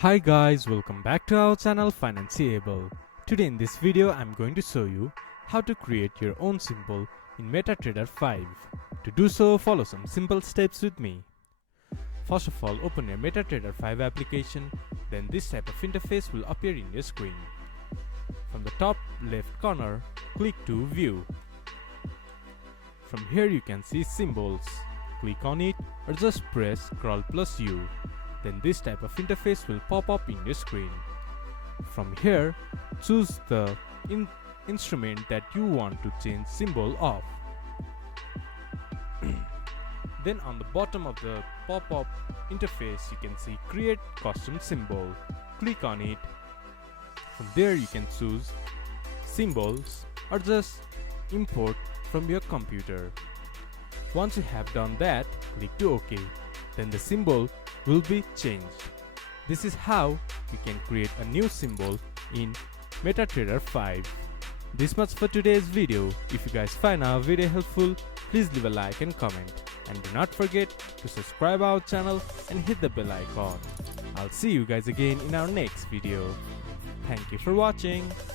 Hi guys, welcome back to our channel Financeable. Today in this video I'm going to show you how to create your own symbol in MetaTrader 5. To do so, follow some simple steps with me. First of all, open your MetaTrader 5 application, then this type of interface will appear in your screen. From the top left corner, click to View. From here you can see Symbols. Click on it or just press Ctrl+U. Then this type of interface will pop up in your screen. From here, choose the instrument that you want to change symbol of. Then on the bottom of the pop-up interface you can see Create Custom Symbol. Click on it. From there you can choose Symbols or just import from your computer. Once you have done that, click to OK. Then the symbol will be changed. This is how you can create a new symbol in MetaTrader 5. This much for today's video. If you guys find our video helpful, please leave a like and comment. And do not forget to subscribe our channel and hit the bell icon. I'll see you guys again in our next video. Thank you for watching.